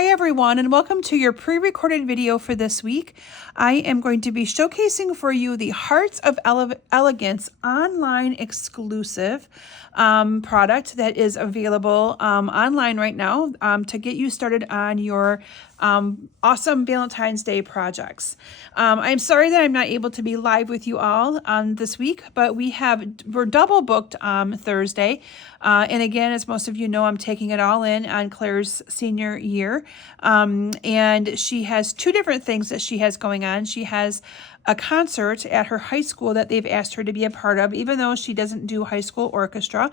Hi everyone, and welcome to your pre-recorded video for this week. I am going to be showcasing for you the Hearts of Elegance online exclusive product that is available online right now to get you started on your awesome Valentine's Day projects. I'm sorry that I'm not able to be live with you all this week, but we're double booked Thursday. And again, as most of you know, I'm taking it all in on Claire's senior year. And she has two different things that she has going on. She has a concert at her high school that they've asked her to be a part of, even though she doesn't do high school orchestra.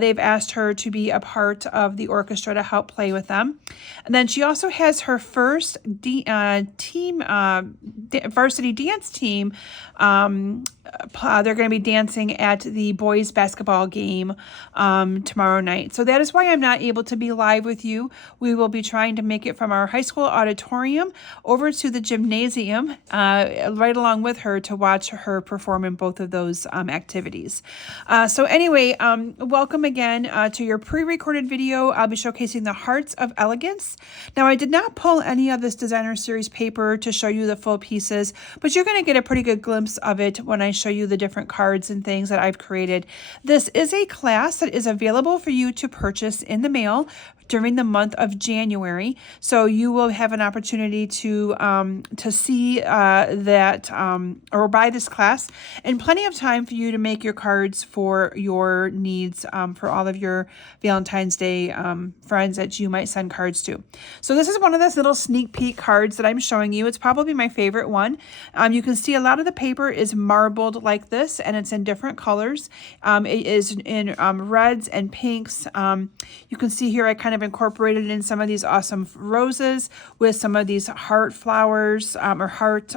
They've asked her to be a part of the orchestra to help play with them. And then she also has her first varsity dance team. They're going to be dancing at the boys basketball game tomorrow night. So that is why I'm not able to be live with you. We will be trying to make it from our high school auditorium over to the gymnasium right along with her to watch her perform in both of those activities. So anyway, welcome again to your pre-recorded video. I'll be showcasing the Hearts of Elegance. Now, I did not pull any of this designer series paper to show you the full pieces, but you're going to get a pretty good glimpse of it when I show you the different cards and things that I've created. This is a class that is available for you to purchase in the mail during the month of January. So you will have an opportunity to see that or buy this class, and plenty of time for you to make your cards for your needs for all of your Valentine's Day friends that you might send cards to. So this is one of those little sneak peek cards that I'm showing you. It's probably my favorite one. You can see a lot of the paper is marbled like this, and it's in different colors. It is in reds and pinks. You can see here I kind of incorporated in some of these awesome roses with some of these heart flowers or heart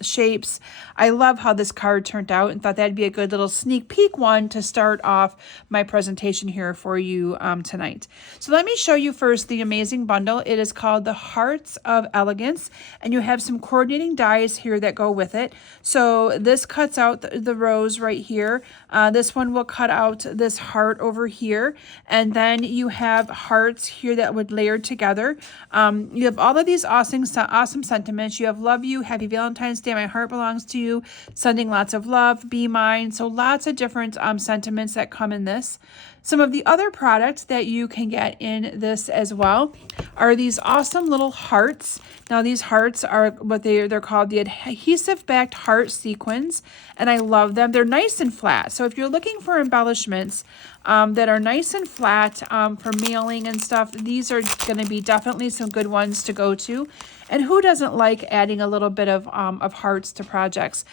shapes. I love how this card turned out and thought that'd be a good little sneak peek one to start off my presentation here for you tonight. So let me show you first the amazing bundle. It is called the Hearts of Elegance, and you have some coordinating dies here that go with it. So this cuts out the rose right here. This one will cut out this heart over here, and then you have hearts here that would layer together. You have all of these awesome sentiments. You have love you, happy Valentine's Day, my heart belongs to you, sending lots of love, be mine. So lots of different sentiments that come in this. Some of the other products that you can get in this as well are these awesome little hearts. Now these hearts are what they're called, the adhesive backed heart sequins, and I love them. They're nice and flat. So if you're looking for embellishments that are nice and flat for mailing and stuff, these are going to be definitely some good ones to go to. And who doesn't like adding a little bit of hearts to projects?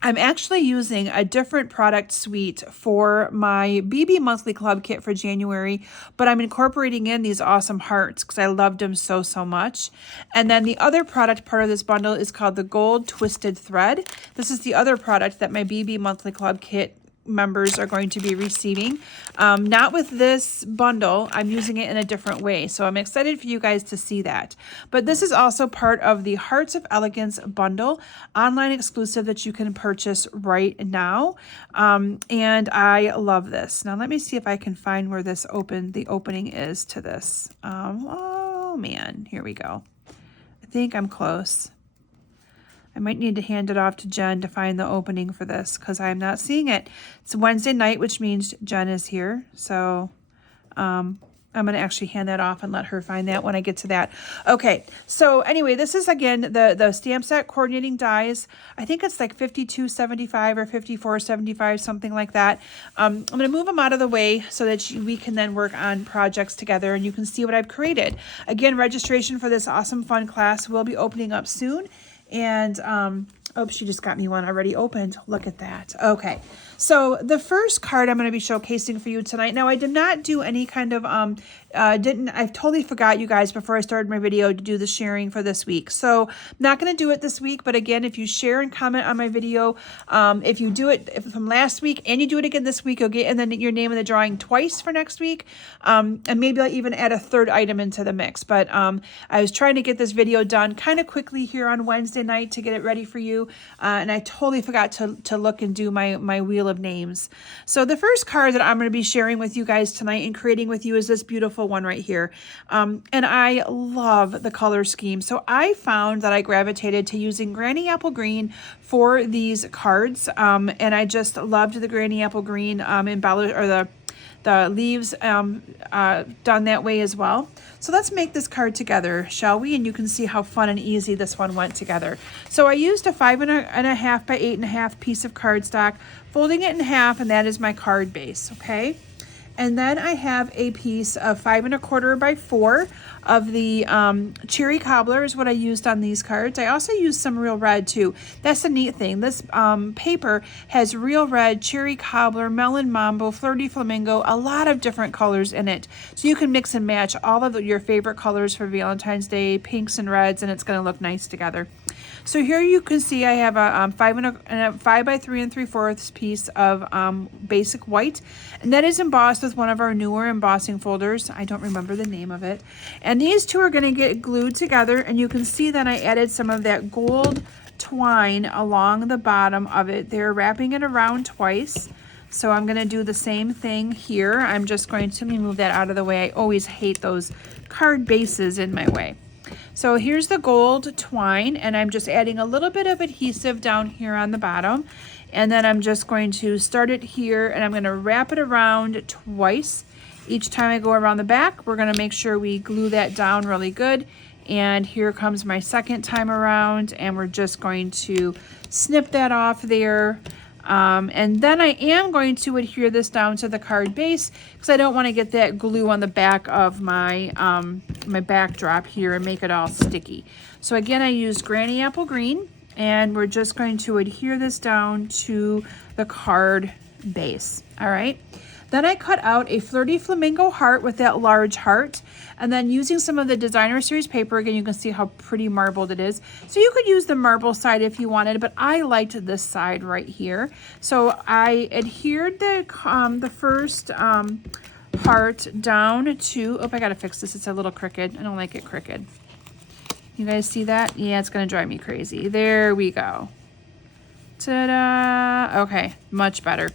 I'm actually using a different product suite for my BB Monthly Club kit for January, but I'm incorporating in these awesome hearts because I loved them so much. And then the other product part of this bundle is called the Gold Twisted Thread. This is the other product that my BB Monthly Club kit members are going to be receiving. Not with this bundle. I'm using it in a different way. So I'm excited for you guys to see that. But this is also part of the Hearts of Elegance bundle, online exclusive that you can purchase right now. And I love this. Now let me see if I can find where the opening is to this. Oh man, here we go. I think I'm close. I might need to hand it off to Jen to find the opening for this because I'm not seeing it. It's Wednesday night, which means Jen is here. So I'm going to actually hand that off and let her find that when I get to that. Okay, so anyway, this is, again, the stamp set coordinating dies. I think it's like $52.75 or $54.75, something like that. I'm going to move them out of the way so that we can then work on projects together and you can see what I've created. Again, registration for this awesome fun class will be opening up soon. And, oh, she just got me one already opened. Look at that. Okay. So the first card I'm going to be showcasing for you tonight. Now, I did not do any kind of, I totally forgot, you guys, before I started my video to do the sharing for this week. So not going to do it this week. But again, if you share and comment on my video, if you do it from last week and you do it again this week, you'll get and then your name in the drawing twice for next week. And maybe I'll even add a third item into the mix. But I was trying to get this video done kind of quickly here on Wednesday night to get it ready for you. And I totally forgot to look and do my wheel wheel of names. So the first card that I'm going to be sharing with you guys tonight and creating with you is this beautiful one right here. And I love the color scheme. So I found that I gravitated to using Granny Apple Green for these cards. And I just loved the Granny Apple Green embellished, or the leaves done that way as well. So let's make this card together, shall we? And you can see how fun and easy this one went together. So I used a 5.5 by 8.5 piece of cardstock, folding it in half, and that is my card base, okay? And then I have a piece of 5.25 by 4 of the cherry cobbler is what I used on these cards. I also used some real red too. That's the neat thing. This paper has real red, cherry cobbler, melon mambo, flirty flamingo, a lot of different colors in it. So you can mix and match all of your favorite colors for Valentine's Day, pinks and reds, and it's going to look nice together. So here you can see I have a 5 by 3 3/4 piece of basic white, and that is embossed with one of our newer embossing folders. I don't remember the name of it. And these two are going to get glued together, and you can see that I added some of that gold twine along the bottom of it. They're wrapping it around twice. So I'm going to do the same thing here. I'm just going to, let me move that out of the way. I always hate those card bases in my way. So here's the gold twine, and I'm just adding a little bit of adhesive down here on the bottom. And then I'm just going to start it here, and I'm going to wrap it around twice. Each time I go around the back, we're going to make sure we glue that down really good. And here comes my second time around, and we're just going to snip that off there. And then I am going to adhere this down to the card base because I don't want to get that glue on the back of my my backdrop here and make it all sticky. So again, I used Granny Apple Green, and we're just going to adhere this down to the card base. All right. Then I cut out a flirty flamingo heart with that large heart, and then using some of the designer series paper, again, you can see how pretty marbled it is. So you could use the marble side if you wanted, but I liked this side right here. So I adhered the first heart down to, oh, I gotta fix this, it's a little crooked. I don't like it crooked. You guys see that? Yeah, it's gonna drive me crazy. There we go. Ta-da! Okay, much better.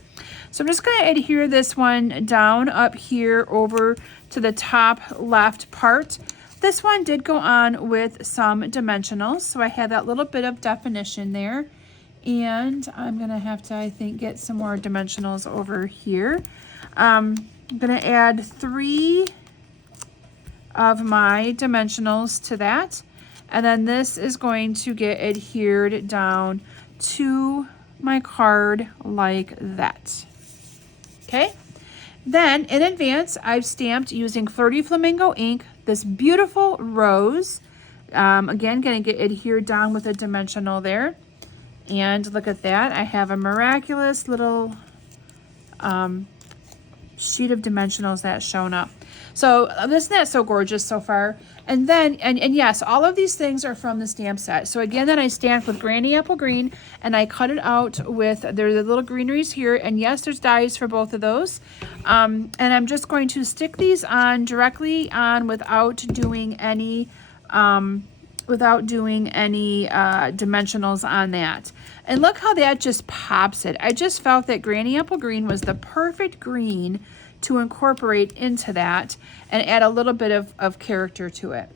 So I'm just going to adhere this one down up here over to the top left part. This one did go on with some dimensionals, so I had that little bit of definition there. And I'm going to have to, I think, get some more dimensionals over here. I'm going to add 3 of my dimensionals to that. And then this is going to get adhered down to my card like that. Okay, then in advance, I've stamped using Flirty Flamingo ink this beautiful rose. Again, going to get adhered down with a dimensional there. And look at that. I have a miraculous little sheet of dimensionals that's shown up. So isn't that so gorgeous so far? And then, and yes, all of these things are from the stamp set. So again, then I stamped with Granny Apple Green, and I cut it out with, there's the little greeneries here, and yes, there's dies for both of those. And I'm just going to stick these on directly on without doing any dimensionals on that. And look how that just pops it. I just felt that Granny Apple Green was the perfect green to incorporate into that and add a little bit of character to it.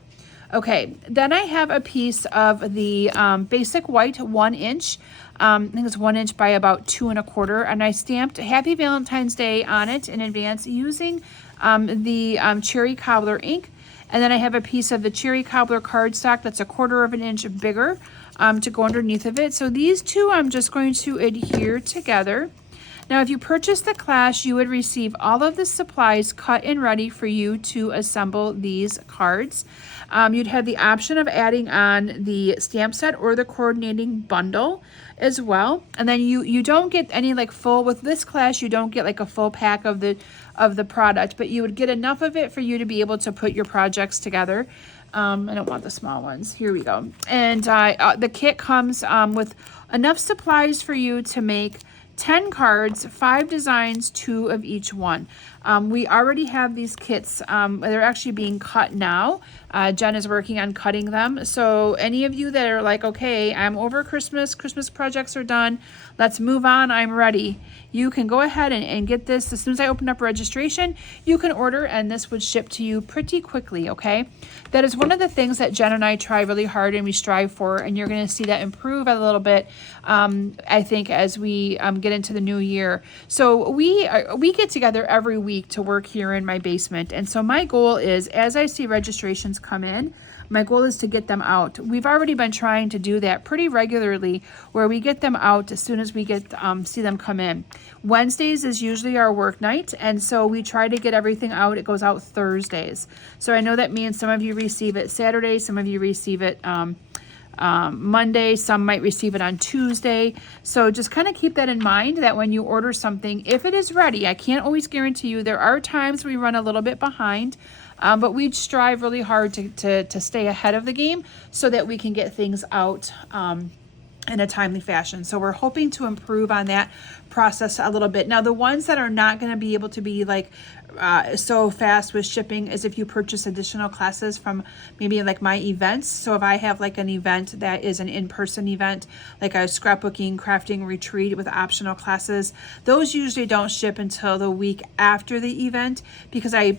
Okay, then I have a piece of the basic white 1 inch. I think it's 1 inch by about 2 1/4, and I stamped Happy Valentine's Day on it in advance using the cherry cobbler ink. And then I have a piece of the cherry cobbler cardstock that's 1/4 inch bigger to go underneath of it. So these two I'm just going to adhere together. Now, if you purchase the class, you would receive all of the supplies cut and ready for you to assemble these cards. You'd have the option of adding on the stamp set or the coordinating bundle as well. And then you don't get any like full, with this class, you don't get like a full pack of the product, but you would get enough of it for you to be able to put your projects together. I don't want the small ones. Here we go. And the kit comes with enough supplies for you to make 10 cards, 5 designs, 2 of each one. We already have these kits. They're actually being cut now. Jen is working on cutting them. So any of you that are like, okay, I'm over Christmas projects are done, let's move on, I'm ready, you can go ahead and get this. As soon as I open up registration, you can order, and this would ship to you pretty quickly, okay? That is one of the things that Jen and I try really hard and we strive for, and you're going to see that improve a little bit, I think, as we get into the new year. So we get together every week to work here in my basement, and so my goal is, as I see registrations come in, my goal is to get them out. We've already been trying to do that pretty regularly, where we get them out as soon as we get see them come in. Wednesdays is usually our work night, and so we try to get everything out. It goes out Thursdays. So I know that means some of you receive it Saturday, some of you receive it Monday, some might receive it on Tuesday. So just kind of keep that in mind, that when you order something, if it is ready, I can't always guarantee you. There are times we run a little bit behind, but we strive really hard to stay ahead of the game so that we can get things out in a timely fashion. So we're hoping to improve on that process a little bit. Now, the ones that are not going to be able to be like so fast with shipping is if you purchase additional classes from maybe like my events. So if I have like an event that is an in-person event, like a scrapbooking, crafting retreat with optional classes, those usually don't ship until the week after the event, because I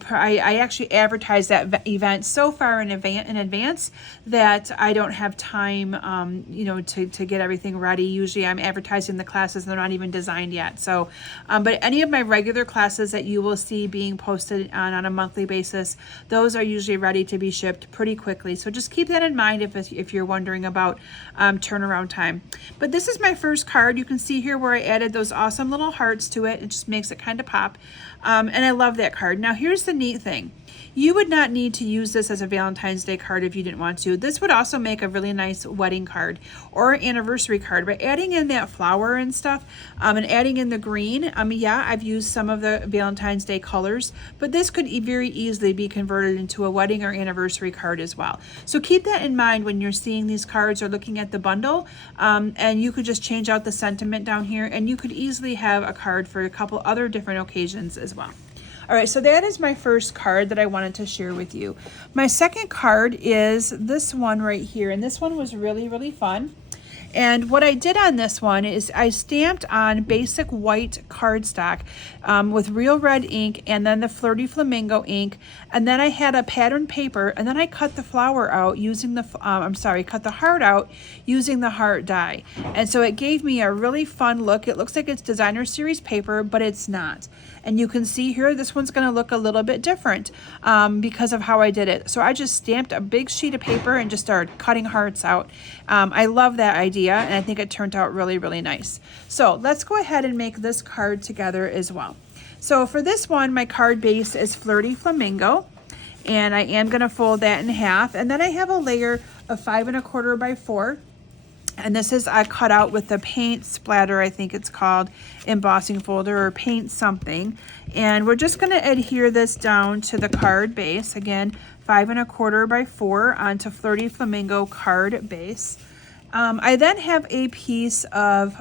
actually advertise that event so far in advance that I don't have time, to get everything ready. Usually I'm advertising the classes and they're not even designed yet. So, but any of my regular classes that you will see being posted on a monthly basis, those are usually ready to be shipped pretty quickly. So just keep that in mind if you're wondering about turnaround time. But this is my first card. You can see here where I added those awesome little hearts to it. It just makes it kind of pop. And I love that card. Now here's the neat thing. You would not need to use this as a Valentine's Day card if you didn't want to. This would also make a really nice wedding card or anniversary card. By adding in that flower and stuff, and adding in the green, yeah, I've used some of the Valentine's Day colors, but this could very easily be converted into a wedding or anniversary card as well. So keep that in mind when you're seeing these cards or looking at the bundle, and you could just change out the sentiment down here, and you could easily have a card for a couple other different occasions as well. All right, so that is my first card that I wanted to share with you. My second card is this one right here, and this one was really, really fun. And what I did on this one is I stamped on basic white cardstock with Real Red ink, and then the Flirty Flamingo ink, and then I had a pattern paper, and then I cut the flower out using the, cut the heart out using the heart die. And so it gave me a really fun look. It looks like it's designer series paper, but it's not. And you can see here, this one's gonna look a little bit different because of how I did it. So I just stamped a big sheet of paper and just started cutting hearts out. I love that idea, and I think it turned out really, really nice. So let's go ahead and make this card together as well. So for this one, my card base is Flirty Flamingo, and I am gonna fold that in half. And then I have a layer of 5 1/4 by 4. And this is cut out with the paint splatter, I think it's called, embossing folder, or paint something. And we're just going to adhere this down to the card base. Again, 5 1/4 by 4 onto Flirty Flamingo card base. I then have a piece of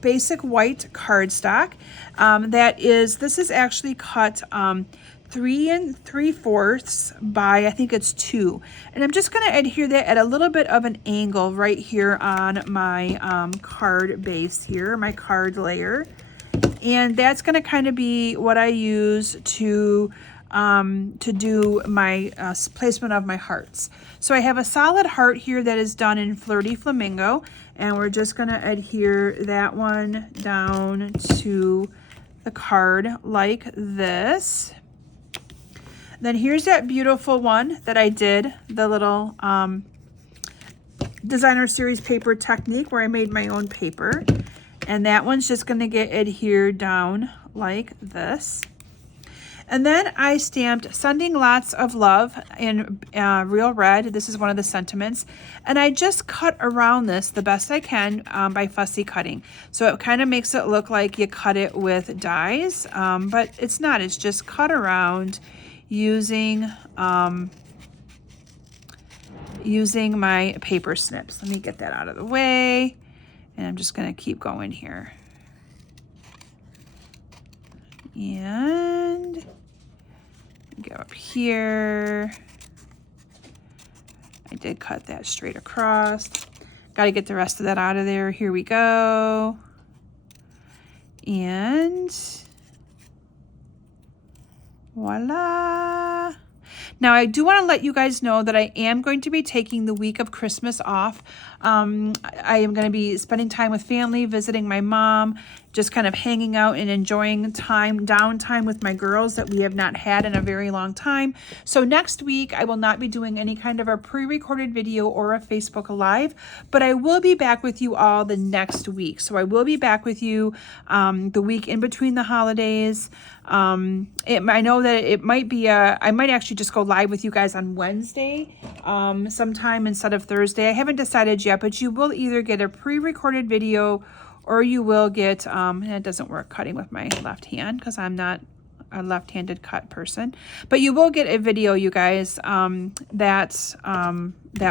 basic white cardstock. This is actually cut 3 3/4 by, I think it's 2. And I'm just going to adhere that at a little bit of an angle right here on my card base here, my card layer. And that's going to kind of be what I use to do my placement of my hearts. So I have a solid heart here that is done in Flirty Flamingo, and we're just going to adhere that one down to the card like this. Then here's that beautiful one that I did, the little designer series paper technique where I made my own paper. And that one's just going to get adhered down like this. And then I stamped Sending Lots of Love in Real Red. This is one of the sentiments. And I just cut around this the best I can by fussy cutting. So it kind of makes it look like you cut it with dies, but it's not. It's just cut around using my paper snips. Let me get that out of the way, and I'm just going to keep going here. And go up here. I did cut that straight across. Got to get the rest of that out of there. Here we go. And voila. Now, I do want to let you guys know that I am going to be taking the week of Christmas off. I am going to be spending time with family, visiting my mom, just kind of hanging out and enjoying downtime with my girls that we have not had in a very long time. So next week, I will not be doing any kind of a pre-recorded video or a Facebook Live, but I will be back with you all the next week. So I will be back with you the week in between the holidays. I know that it might be I might actually just go live with you guys on Wednesday sometime instead of Thursday. I haven't decided yet, but you will either get a pre-recorded video or you will get, and it doesn't work cutting with my left hand because I'm not a left-handed cut person, but you will get a video, you guys, that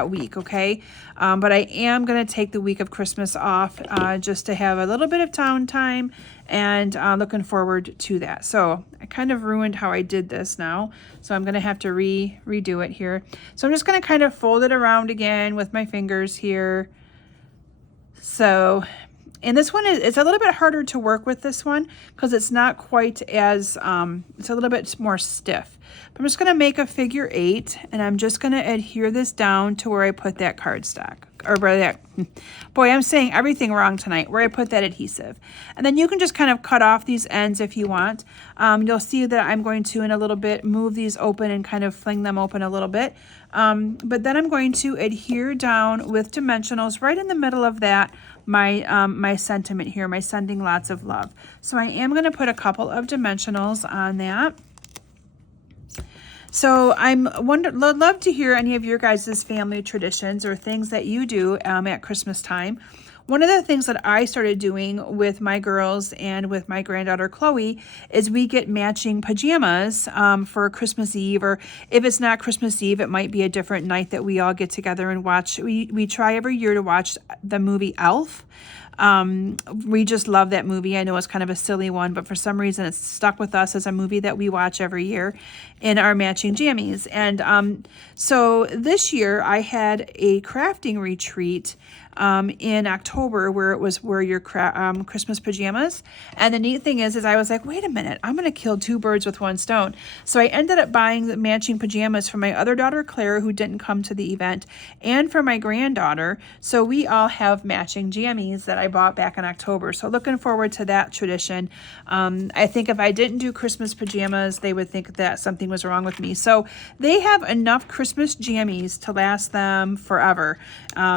week, okay? But I am going to take the week of Christmas off just to have a little bit of downtime, and looking forward to that. So I kind of ruined how I did this now, so I'm going to have to redo it here. So I'm just going to kind of fold it around again with my fingers here. So, and this one it's a little bit harder to work with this one because it's not quite as, it's a little bit more stiff. But I'm just going to make a figure 8, and I'm just going to adhere this down to where I put that cardstock, or where that, boy, I'm saying everything wrong tonight, where I put that adhesive. And then you can just kind of cut off these ends if you want. You'll see that I'm going to, in a little bit, move these open and kind of fling them open a little bit. But then I'm going to adhere down with dimensionals right in the middle of that, my sentiment here, my sending lots of love. So I am going to put a couple of dimensionals on that. So love to hear any of your guys' family traditions or things that you do at Christmas time. One of the things that I started doing with my girls and with my granddaughter Chloe is we get matching pajamas for Christmas Eve, or if it's not Christmas Eve, it might be a different night that we all get together and watch. We try every year to watch the movie Elf. We just love that movie. I know it's kind of a silly one, but for some reason it's stuck with us as a movie that we watch every year in our matching jammies. And so this year I had a crafting retreat in October where it was wear your Christmas pajamas. And the neat thing is I was like, wait a minute, I'm going to kill 2 birds with 1 stone. So I ended up buying the matching pajamas for my other daughter, Claire, who didn't come to the event, and for my granddaughter. So we all have matching jammies that I bought back in October. So looking forward to that tradition. I think if I didn't do Christmas pajamas, they would think that something was wrong with me. So they have enough Christmas jammies to last them forever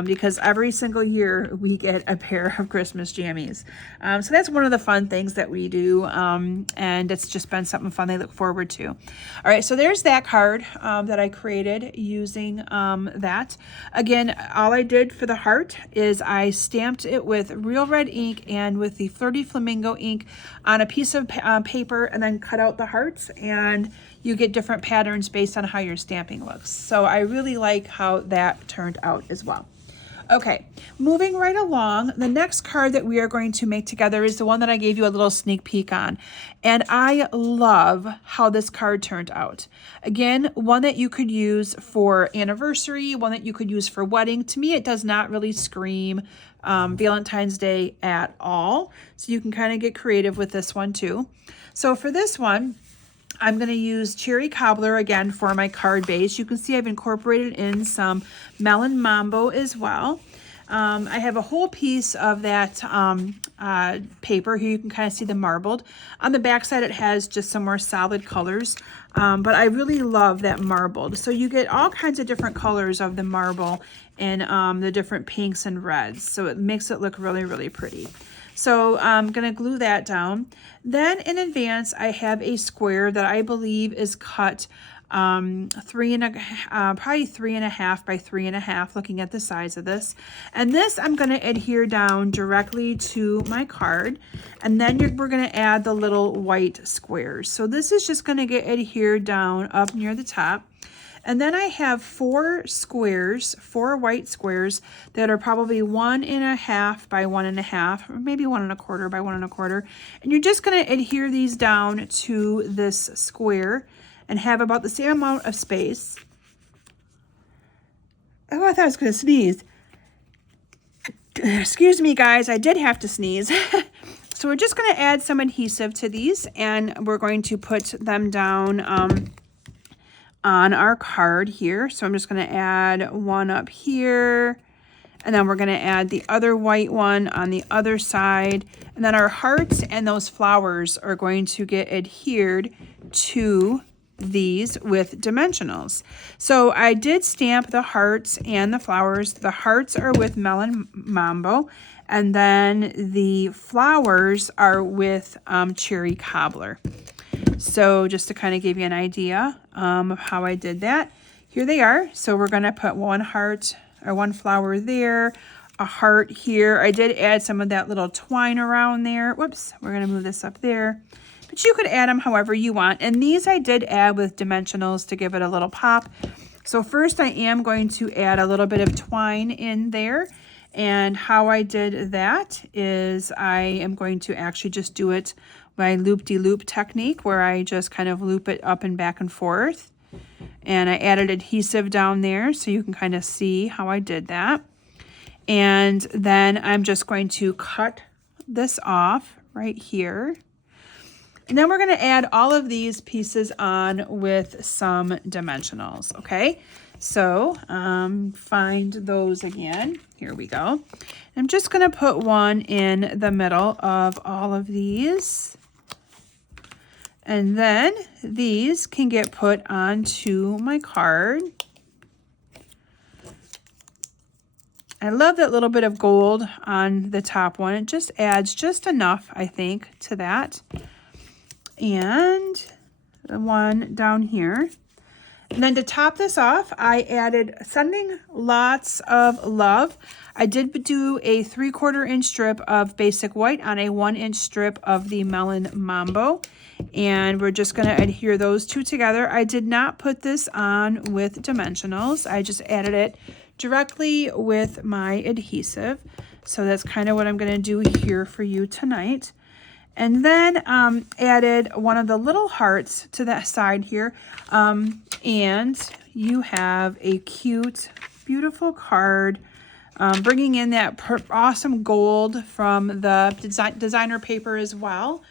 because every single year we get a pair of Christmas jammies. So that's one of the fun things that we do, and it's just been something fun they look forward to. All right, so there's that card that I created using that. Again, all I did for the heart is I stamped it with real red ink and with the Flirty Flamingo ink on a piece of paper, and then cut out the hearts, and you get different patterns based on how your stamping looks. So I really like how that turned out as well. Okay, moving right along, the next card that we are going to make together is the one that I gave you a little sneak peek on. And I love how this card turned out. Again, one that you could use for anniversary, one that you could use for wedding. To me, it does not really scream Valentine's Day at all. So you can kind of get creative with this one too. So for this one, I'm going to use Cherry Cobbler again for my card base. You can see I've incorporated in some Melon Mambo as well. I have a whole piece of that paper. Here you can kind of see the marbled. On the back side, it has just some more solid colors, but I really love that marbled. So you get all kinds of different colors of the marble and the different pinks and reds. So it makes it look really, really pretty. So I'm going to glue that down. Then in advance, I have a square that I believe is cut probably 3.5 by 3.5, looking at the size of this. And this I'm going to adhere down directly to my card. And then we're going to add the little white squares. So this is just going to get adhered down up near the top. And then I have 4 squares, 4 white squares that are probably 1.5 by 1.5, or maybe 1.25 by 1.25. And you're just going to adhere these down to this square and have about the same amount of space. Oh, I thought I was going to sneeze. Excuse me, guys, I did have to sneeze. So we're just going to add some adhesive to these, and we're going to put them down on our card here. So I'm just going to add one up here, and then we're going to add the other white one on the other side. And then our hearts and those flowers are going to get adhered to these with dimensionals. So I did stamp the hearts and the flowers. The hearts are with Melon Mambo, and then the flowers are with Cherry Cobbler. So just to kind of give you an idea of how I did that, here they are. So we're going to put one heart or one flower there, a heart here. I did add some of that little twine around there. Whoops, we're going to move this up there. But you could add them however you want. And these I did add with dimensionals to give it a little pop. So first I am going to add a little bit of twine in there. And how I did that is I am going to actually just do it by loop-de-loop technique, where I just kind of loop it up and back and forth. And I added adhesive down there so you can kind of see how I did that. And then I'm just going to cut this off right here. And then we're going to add all of these pieces on with some dimensionals, okay? So find those again. Here we go. I'm just going to put one in the middle of all of these. And then these can get put onto my card. I love that little bit of gold on the top one. It just adds just enough, I think, to that. And the one down here. And then to top this off, I added Sending Lots of Love. I did do a 3/4 inch strip of basic white on a 1 inch strip of the Melon Mambo. And we're just going to adhere those two together. I did not put this on with dimensionals. I just added it directly with my adhesive. So that's kind of what I'm going to do here for you tonight. And then added one of the little hearts to that side here. And you have a cute, beautiful card, bringing in that awesome gold from the designer paper as well.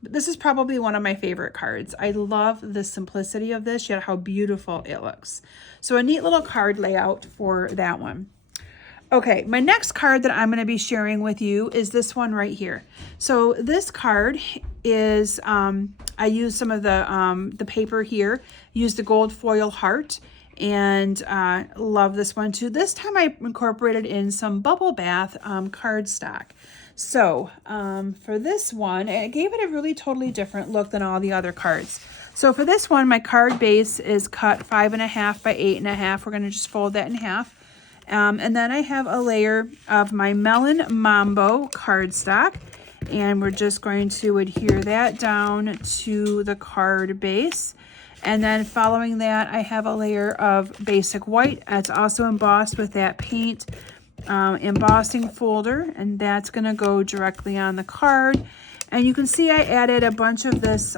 But this is probably one of my favorite cards. I love the simplicity of this, yet how beautiful it looks. So a neat little card layout for that one. Okay, my next card that I'm going to be sharing with you is this one right here. So this card is, I used some of the paper here, used the gold foil heart, and love this one too. This time I incorporated in some bubble bath cardstock. So for this one, it gave it a really totally different look than all the other cards. So for this one, my card base is cut 5.5 by 8.5. We're going to just fold that in half. And then I have a layer of my Melon Mambo cardstock, and we're just going to adhere that down to the card base. And then following that, I have a layer of basic white. It's also embossed with that paint embossing folder, and that's going to go directly on the card. And you can see I added a bunch of this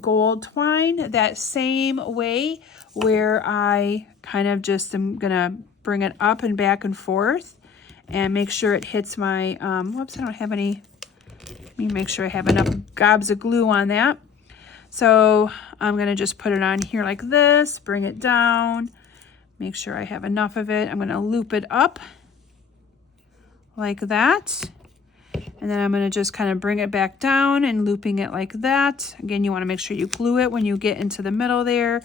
gold twine that same way, where I kind of just am going to bring it up and back and forth and make sure it hits my, whoops, I don't have any, let me make sure I have enough gobs of glue on that. So I'm going to just put it on here like this, bring it down, make sure I have enough of it. I'm going to loop it up like that. And then I'm going to just kind of bring it back down and looping it like that. Again, you want to make sure you glue it when you get into the middle there.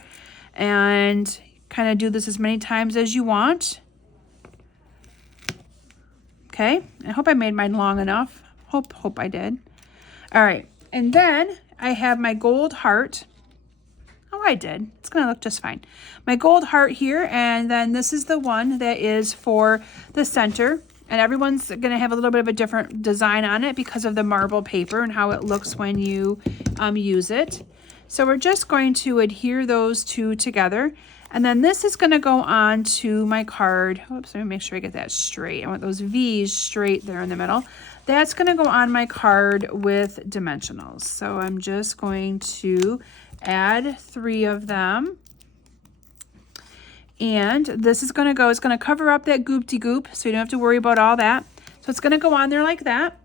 And kind of do this as many times as you want. Okay, I hope I made mine long enough. Hope I did. All right, and then I have my gold heart. Oh, I did. It's gonna look just fine. My gold heart here, and then this is the one that is for the center. And everyone's gonna have a little bit of a different design on it because of the marble paper and how it looks when you use it. So we're just going to adhere those two together. And then this is going to go on to my card. Oops, let me make sure I get that straight. I want those V's straight there in the middle. That's going to go on my card with dimensionals. So I'm just going to add 3 of them. And this is going to go, it's going to cover up that goop-de-goop, so you don't have to worry about all that. So it's going to go on there like that.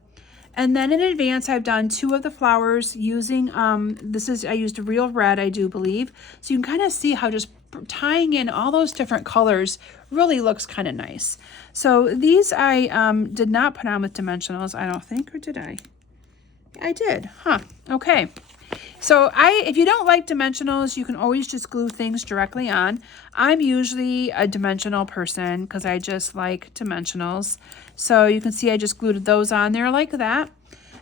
And then in advance, I've done 2 of the flowers using, I used real red, I do believe. So you can kind of see how just tying in all those different colors really looks kind of nice. So these I did not put on with dimensionals, I don't think, or did I? I did, huh, okay. So if you don't like dimensionals, you can always just glue things directly on. I'm usually a dimensional person because I just like dimensionals. So you can see I just glued those on there like that.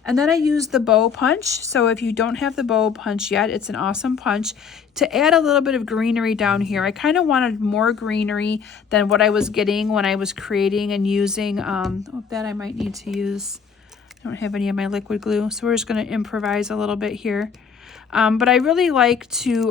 And then I used the bow punch. So if you don't have the bow punch yet, it's an awesome punch to add a little bit of greenery down here. I kind of wanted more greenery than what I was getting when I was creating and using, that I might need to use. I don't have any of my liquid glue, so we're just going to improvise a little bit here. But I really like to,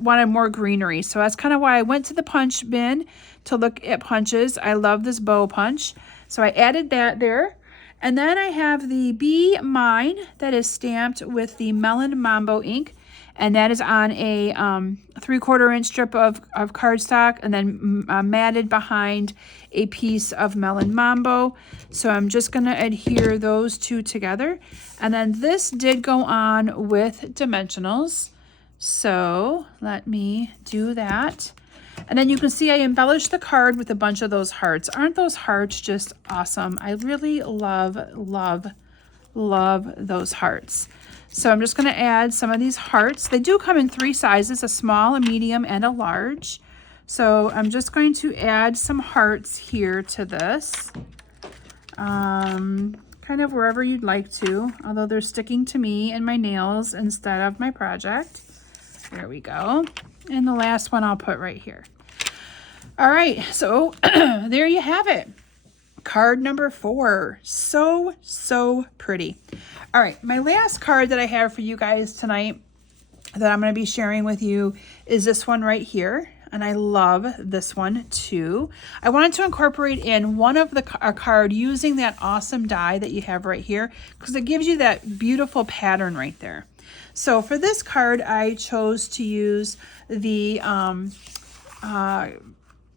wanted more greenery. So that's kind of why I went to the punch bin to look at punches. I love this bow punch. So I added that there. And then I have the Be Mine that is stamped with the Melon Mambo ink. And that is on a 3/4 inch strip of cardstock and then matted behind a piece of Melon Mambo. So I'm just going to adhere those 2 together. And then this did go on with dimensionals. So let me do that. And then you can see I embellished the card with a bunch of those hearts. Aren't those hearts just awesome? I really love, love, love those hearts. So I'm just going to add some of these hearts. They do come in 3 sizes, a small, a medium, and a large. So I'm just going to add some hearts here to this. Kind of wherever you'd like to, although they're sticking to me and my nails instead of my project. There we go. And the last one I'll put right here. All right, so there you have it. Card number 4. So, so pretty. All right, my last card that I have for you guys tonight that I'm going to be sharing with you is this one right here. And I love this one too. I wanted to incorporate in one of the card using that awesome die that you have right here because it gives you that beautiful pattern right there. So for this card, I chose to use the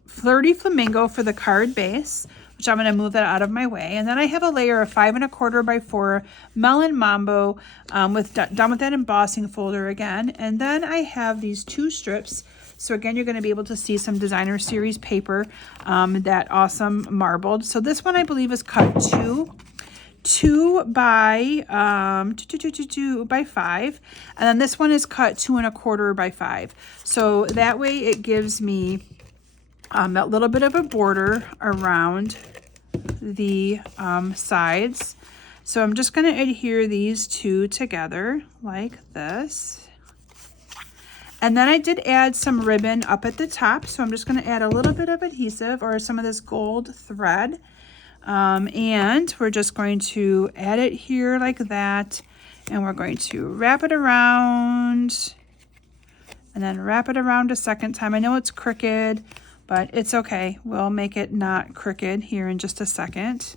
Flirty Flamingo for the card base, which I'm going to move that out of my way. And then I have a layer of 5 1/4 by 4 Melon Mambo done with that embossing folder again. And then I have these 2 strips. So again, you're going to be able to see some designer series paper, that awesome marbled. So this one I believe is cut 2 by 2 by 5, and then this one is cut 2 1/4 by 5. So that way it gives me that little bit of a border around the sides. So I'm just going to adhere these 2 together like this. And then I did add some ribbon up at the top. So I'm just going to add a little bit of adhesive or some of this gold thread. And we're just going to add it here like that. And we're going to wrap it around and then wrap it around a second time. I know it's crooked, but it's okay. We'll make it not crooked here in just a second.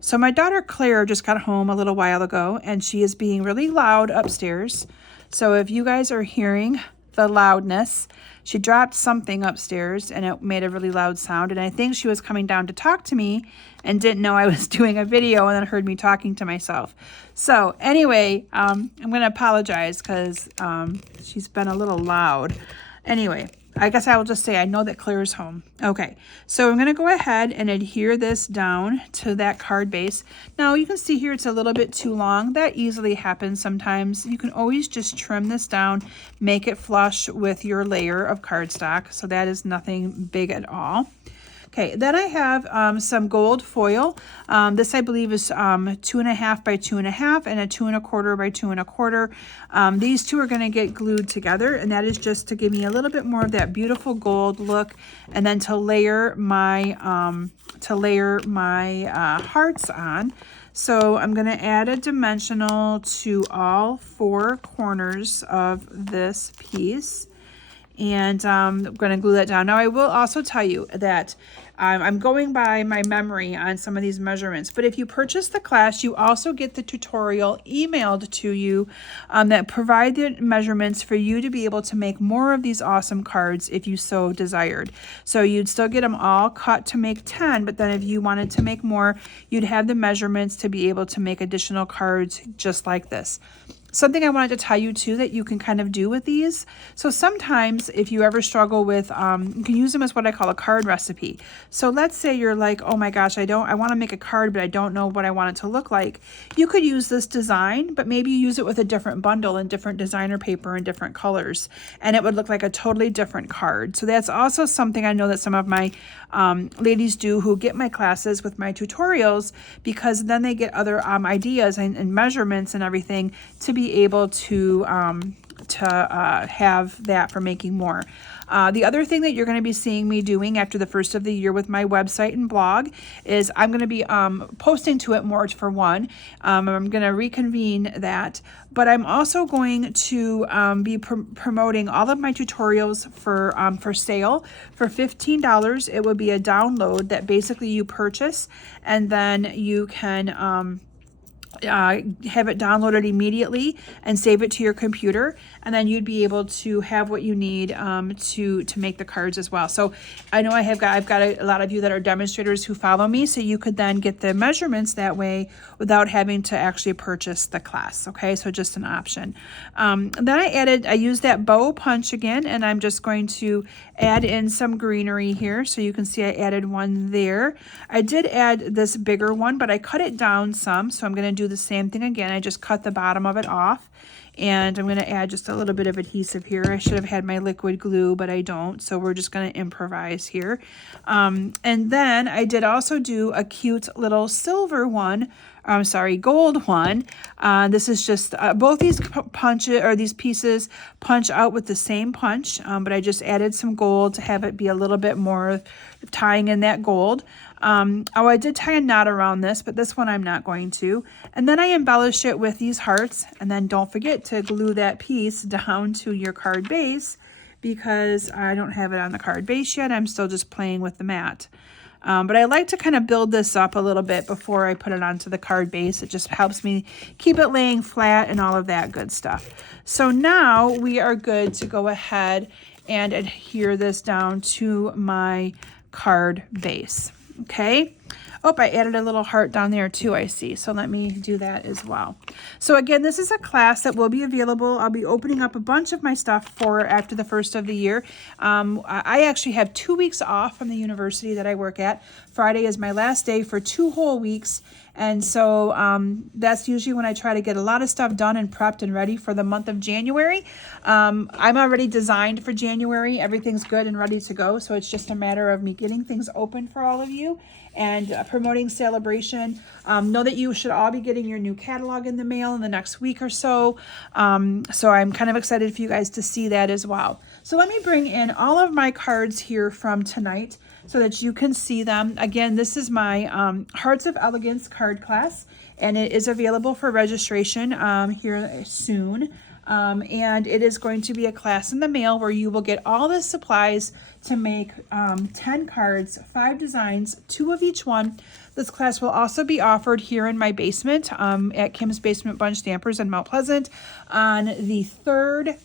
So my daughter Claire just got home a little while ago and she is being really loud upstairs. So if you guys are hearing the loudness, she dropped something upstairs and it made a really loud sound. And I think she was coming down to talk to me and didn't know I was doing a video and then heard me talking to myself. So anyway, I'm going to apologize because she's been a little loud. Anyway, I guess I will just say I know that Claire's home. Okay, so I'm going to go ahead and adhere this down to that card base. Now you can see here it's a little bit too long. That easily happens sometimes. You can always just trim this down, make it flush with your layer of cardstock. So that is nothing big at all. Okay, then I have some gold foil. This I believe is 2 1/2 by 2 1/2 and a 2 1/4 by 2 1/4. These 2 are going to get glued together, and that is just to give me a little bit more of that beautiful gold look, and then to layer my hearts on. So I'm going to add a dimensional to all 4 corners of this piece. And I'm going to glue that down. Now, I will also tell you that I'm going by my memory on some of these measurements, but if you purchase the class, you also get the tutorial emailed to you that provide the measurements for you to be able to make more of these awesome cards if you so desired. So you'd still get them all cut to make 10, but then if you wanted to make more, you'd have the measurements to be able to make additional cards just like this. Something I wanted to tell you too that you can kind of do with these. So sometimes if you ever struggle with, you can use them as what I call a card recipe. So let's say you're like, oh my gosh, I want to make a card, but I don't know what I want it to look like. You could use this design, but maybe you use it with a different bundle and different designer paper and different colors, and it would look like a totally different card. So that's also something I know that some of my ladies do who get my classes with my tutorials, because then they get other ideas and measurements and everything to be able to have that for making more. The other thing that you're going to be seeing me doing after the first of the year with my website and blog is I'm going to be posting to it more for one. I'm going to reconvene that, but I'm also going to be promoting all of my tutorials for sale for $15. It would be a download that basically you purchase, and then you can have it downloaded immediately and save it to your computer, and then you'd be able to have what you need to make the cards as well. So I know I've got a lot of you that are demonstrators who follow me, so you could then get the measurements that way without having to actually purchase the class. Okay, so just an option. Then I used that bow punch again, and I'm just going to add in some greenery here. So you can see I added one there. I did add this bigger one, but I cut it down some, so I'm going to do the same thing again. I just cut the bottom of it off, and I'm going to add just a little bit of adhesive here. I should have had my liquid glue, but I don't, so we're just going to improvise here. And then I did also do a cute little silver one, gold one. This is just both these these pieces punch out with the same punch, but I just added some gold to have it be a little bit more tying in that gold. I did tie a knot around this, but this one I'm not going to. And then I embellished it with these hearts, and then don't forget to glue that piece down to your card base, because I don't have it on the card base yet. I'm still just playing with the mat. But I like to kind of build this up a little bit before I put it onto the card base. It just helps me keep it laying flat and all of that good stuff. So now we are good to go ahead and adhere this down to my card base. Okay. Oh, I added a little heart down there too, I see. So let me do that as well. So again, this is a class that will be available. I'll be opening up a bunch of my stuff for after the first of the year. I actually have 2 weeks off from the university that I work at. Friday is my last day for 2 whole weeks. And so that's usually when I try to get a lot of stuff done and prepped and ready for the month of January. I'm already designed for January. Everything's good and ready to go. So it's just a matter of me getting things open for all of you and promoting Celebration. Know that you should all be getting your new catalog in the mail in the next week or so. So I'm kind of excited for you guys to see that as well. So let me bring in all of my cards here from tonight so that you can see them. Again, this is my Hearts of Elegance card class, and it is available for registration here soon. And it is going to be a class in the mail where you will get all the supplies to make 10 cards, 5 designs, 2 of each one. This class will also be offered here in my basement at Kim's Basement Bunch Stampers in Mount Pleasant on the 3rd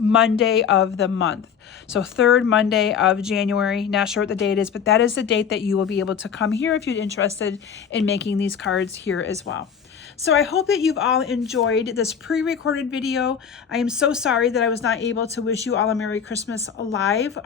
Monday of the month. So 3rd Monday of January, not sure what the date is, but that is the date that you will be able to come here if you're interested in making these cards here as well. So I hope that you've all enjoyed this pre-recorded video. I am so sorry that I was not able to wish you all a Merry Christmas live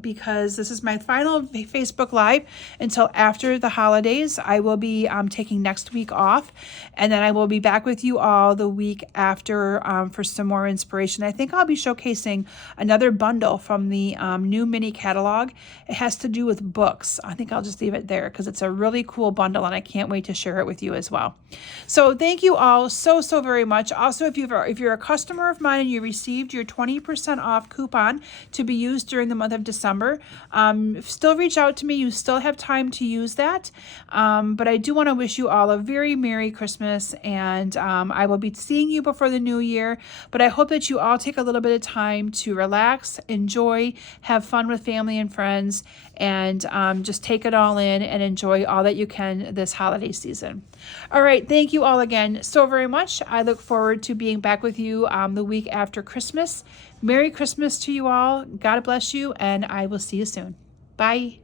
because this is my final Facebook Live until after the holidays. I will be taking next week off, and then I will be back with you all the week after for some more inspiration. I think I'll be showcasing another bundle from the new mini catalog. It has to do with books. I think I'll just leave it there because it's a really cool bundle, and I can't wait to share it with you as well. So thank you all so very much. Also, if you're a customer of mine and you received your 20% off coupon to be used during the month of December, still reach out to me. You still have time to use that. But I do want to wish you all a very Merry Christmas, and I will be seeing you before the new year. But I hope that you all take a little bit of time to relax, enjoy, have fun with family and friends, and just take it all in and enjoy all that you can this holiday season. All right, thank you all again so very much. I look forward to being back with you the week after Christmas. Merry Christmas to you all. God bless you, and I will see you soon. Bye.